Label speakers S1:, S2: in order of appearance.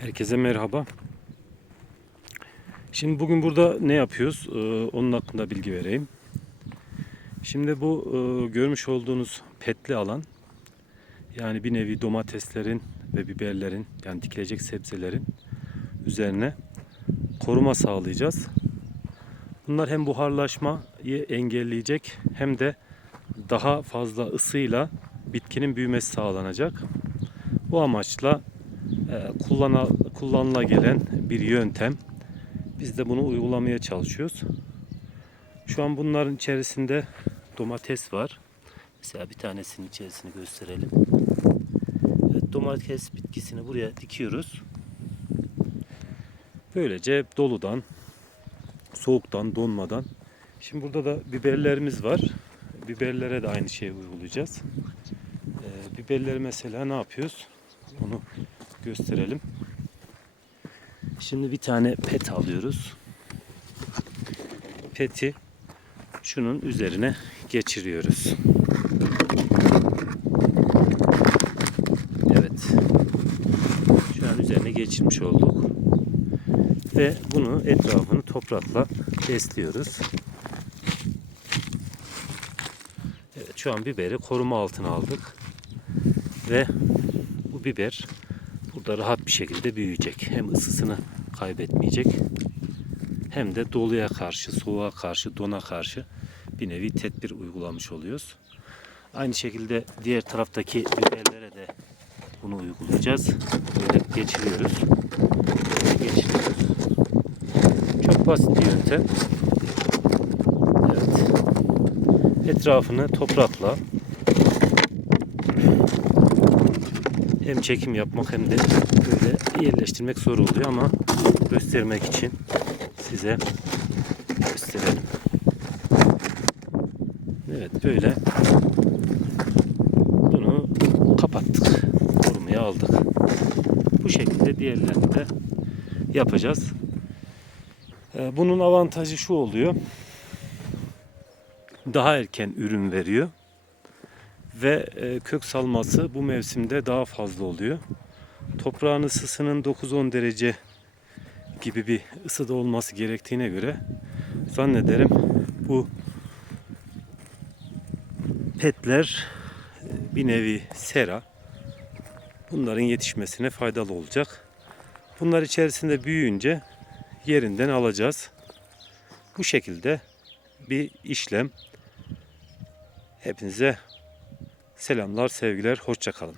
S1: Herkese merhaba. Şimdi bugün burada ne yapıyoruz? Ee, onun hakkında bilgi vereyim. Şimdi bu e, görmüş olduğunuz petli alan yani bir nevi domateslerin ve biberlerin yani dikilecek sebzelerin üzerine koruma sağlayacağız. Bunlar hem buharlaşmayı engelleyecek hem de daha fazla ısıyla bitkinin büyümesi sağlanacak. Bu amaçla kullana, kullanıla gelen bir yöntem. Biz de bunu uygulamaya çalışıyoruz. Şu an bunların içerisinde domates var. Mesela bir tanesinin içerisini gösterelim. Evet, domates bitkisini buraya dikiyoruz. Böylece doludan, soğuktan, donmadan. Şimdi burada da biberlerimiz var. Biberlere de aynı şeyi uygulayacağız. Ee, biberleri mesela ne yapıyoruz? Onu gösterelim. Şimdi bir tane pet alıyoruz. Peti şunun üzerine geçiriyoruz. Evet. Şu an üzerine geçirmiş olduk. Ve bunu etrafını toprakla besliyoruz. Evet, şu an biberi koruma altına aldık. Ve bu biber burada rahat bir şekilde büyüyecek. Hem ısısını kaybetmeyecek hem de doluya karşı, soğuğa karşı, dona karşı bir nevi tedbir uygulamış oluyoruz. Aynı şekilde diğer taraftaki biberlere de bunu uygulayacağız. Böyle geçiriyoruz. Böyle geçiriyoruz. Çok basit bir yöntem. Evet. Etrafını toprakla hem çekim yapmak hem de böyle yerleştirmek zor oluyor ama göstermek için size gösterelim. Evet böyle bunu kapattık. Korumaya aldık. Bu şekilde diğerlerini de yapacağız. Ee, Bunun avantajı şu oluyor. Daha erken ürün veriyor ve e, kök salması bu mevsimde daha fazla oluyor. Toprağın ısısının 9-10 derece gibi bir ısıda olması gerektiğine göre zannederim bu petler e, bir nevi sera bunların yetişmesine faydalı olacak. Bunlar içerisinde büyüyünce yerinden alacağız. Bu şekilde bir işlem. Hepinize Selamlar, sevgiler, hoşça kalın.